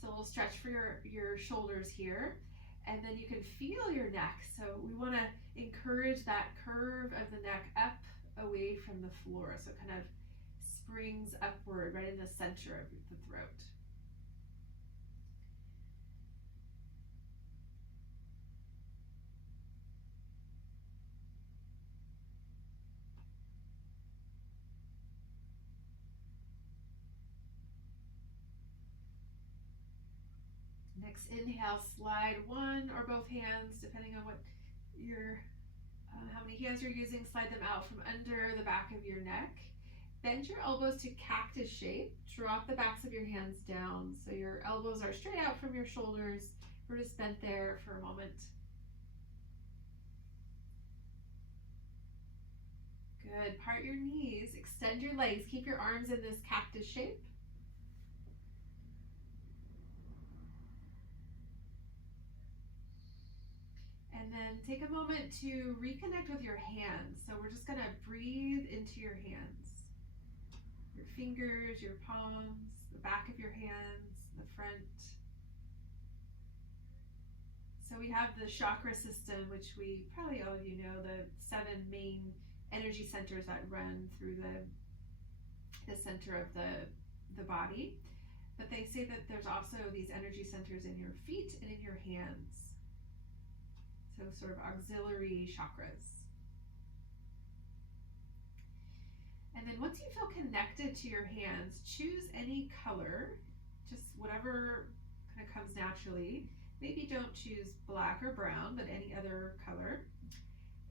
So a little stretch for your shoulders here. And then you can feel your neck. So we want to encourage that curve of the neck up away from the floor. So it kind of springs upward right in the center of the throat. Next inhale, slide one or both hands, depending on what your how many hands you're using, slide them out from under the back of your neck. Bend your elbows to cactus shape. Drop the backs of your hands down so your elbows are straight out from your shoulders. We're just bent there for a moment. Good. Part your knees, extend your legs, keep your arms in this cactus shape. And then take a moment to reconnect with your hands. So we're just going to breathe into your hands. Your fingers, your palms, the back of your hands, the front. So we have the chakra system, which probably all of you know, the 7 main energy centers that run through the center of the body. But they say that there's also these energy centers in your feet and in your hands. So sort of auxiliary chakras. And then once you feel connected to your hands, choose any color, just whatever kind of comes naturally. Maybe don't choose black or brown, but any other color.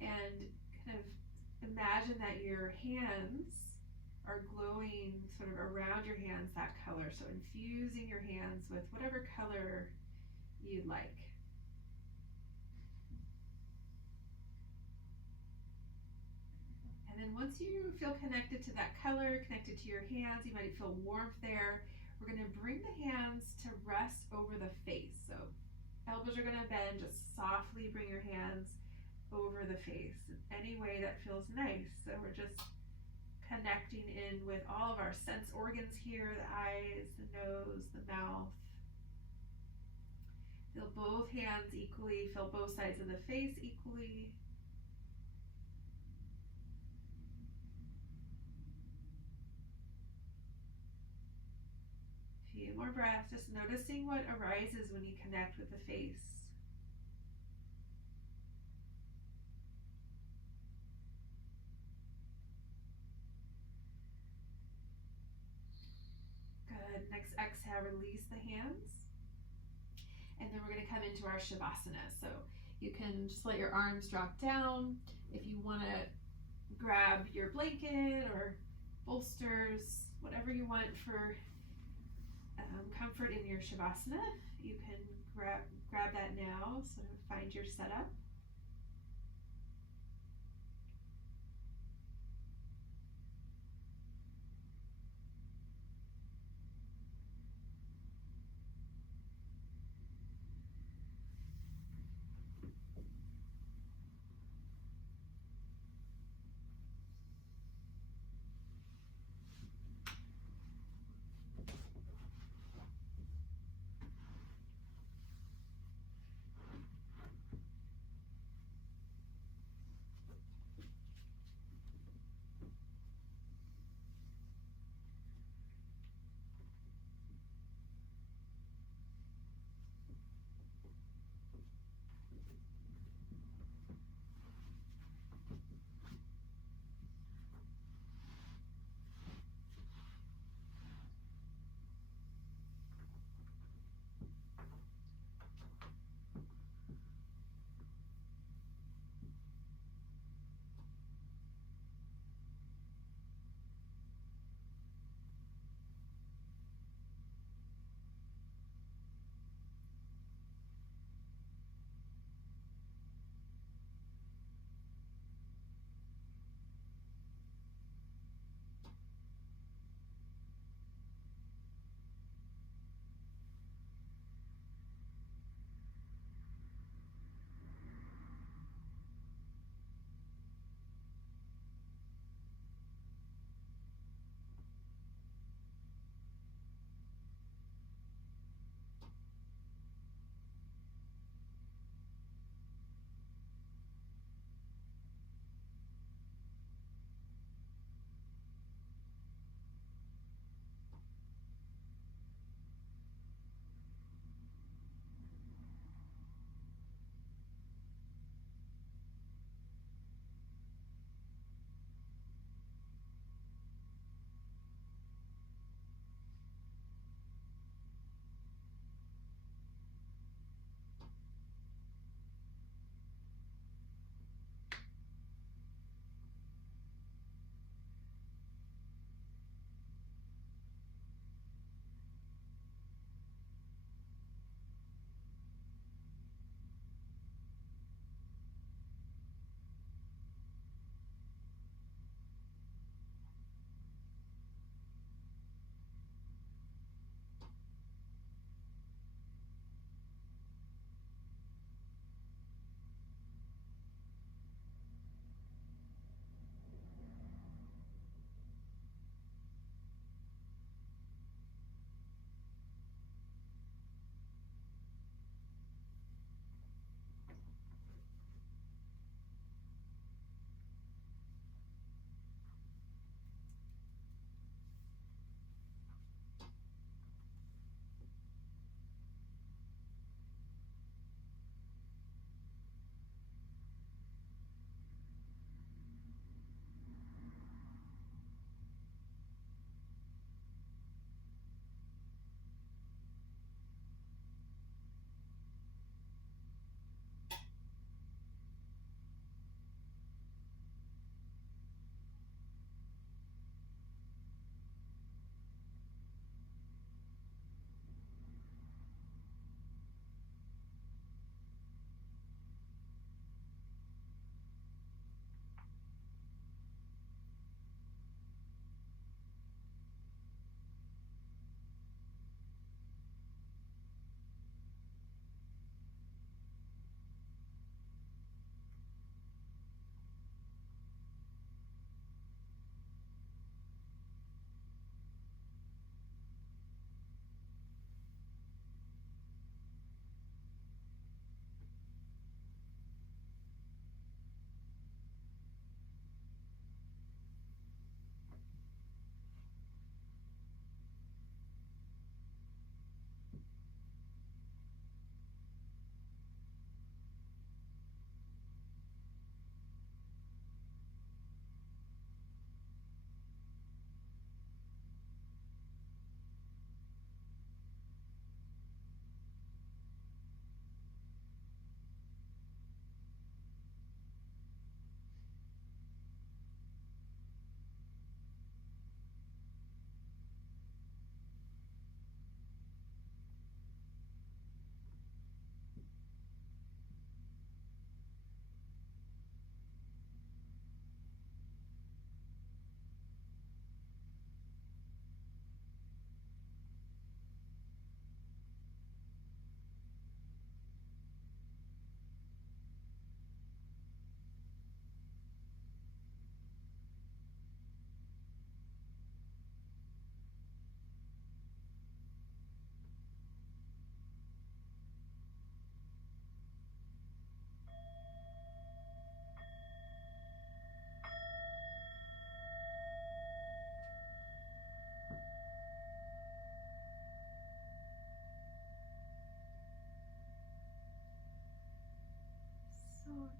And kind of imagine that your hands are glowing sort of around your hands that color. So infusing your hands with whatever color you'd like. And then once you feel connected to that color, connected to your hands, you might feel warmth there. We're going to bring the hands to rest over the face. So elbows are going to bend, just softly bring your hands over the face in any way that feels nice. So we're just connecting in with all of our sense organs here, the eyes, the nose, the mouth. Feel both hands equally, feel both sides of the face equally. Few more breaths, just noticing what arises when you connect with the face. Good. Next exhale, release the hands. and then we're going to come into our Shavasana. So you can just let your arms drop down. If you want to grab your blanket or bolsters, whatever you want for comfort in your Shavasana, you can grab that now. So find your setup.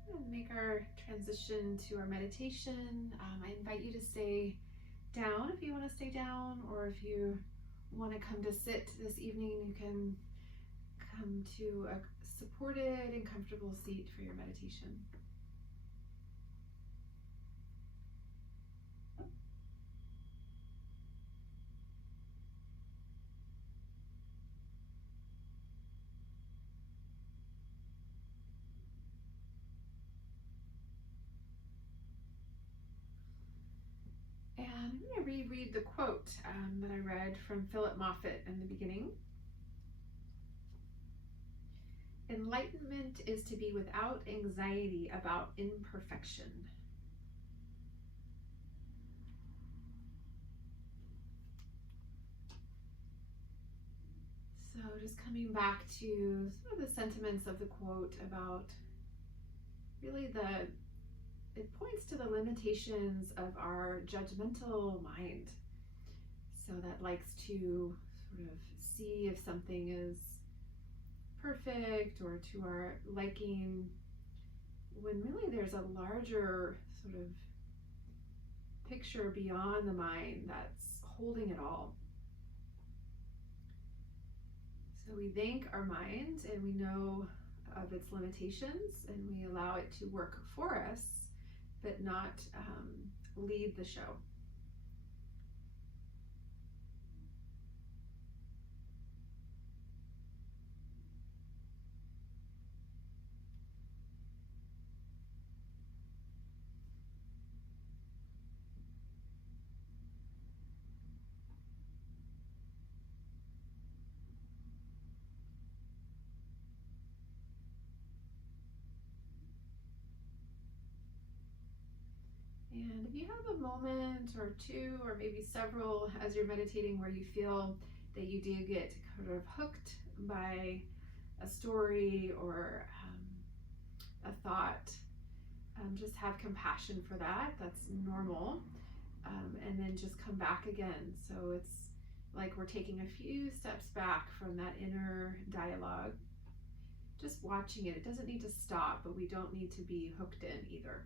And make our transition to our meditation. I invite you to stay down if you want to stay down, or if you want to come to sit this evening, you can come to a supported and comfortable seat for your meditation. And I'm going to reread the quote that I read from Philip Moffitt in the beginning. Enlightenment is to be without anxiety about imperfection. So just coming back to some of the sentiments of the quote about really it points to the limitations of our judgmental mind. So that likes to sort of see if something is perfect or to our liking, when really there's a larger sort of picture beyond the mind that's holding it all. So we thank our mind and we know of its limitations and we allow it to work for us, but not lead the show. And if you have a moment or two, or maybe several, as you're meditating where you feel that you do get kind of hooked by a story or a thought, just have compassion for that. That's normal. And then just come back again. So it's like we're taking a few steps back from that inner dialogue, just watching it. It doesn't need to stop, but we don't need to be hooked in either.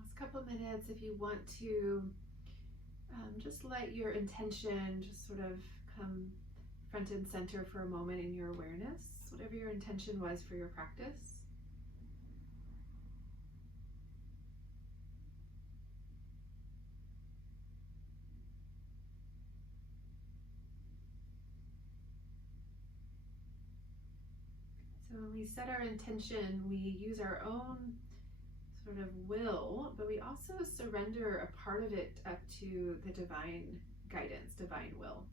Last couple of minutes, if you want to just let your intention just sort of come front and center for a moment in your awareness, whatever your intention was for your practice. So when we set our intention, we use our own sort of will, but we also surrender a part of it up to the divine guidance, divine will.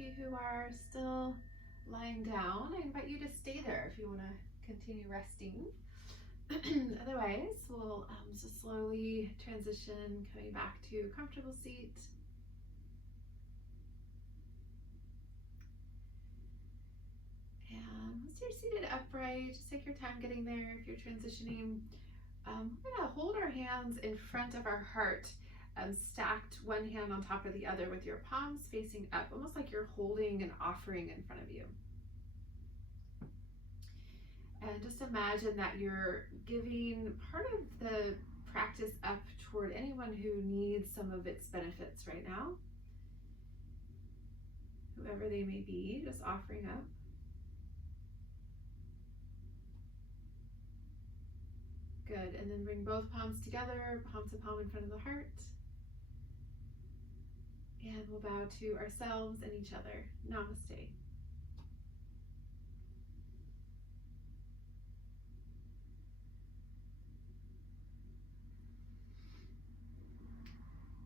you who are still lying down, I invite you to stay there if you want to continue resting. Otherwise, we'll just slowly transition, coming back to a comfortable seat. And once you're seated upright, just take your time getting there. If you're transitioning, we're gonna hold our hands in front of our heart, stacked one hand on top of the other with your palms facing up, almost like you're holding an offering in front of you. And just imagine that you're giving part of the practice up toward anyone who needs some of its benefits right now. Whoever they may be, just offering up. Good, and then bring both palms together, palm to palm in front of the heart. And we'll bow to ourselves and each other. Namaste.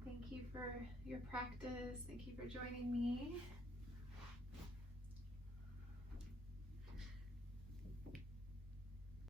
Thank you for your practice. Thank you for joining me.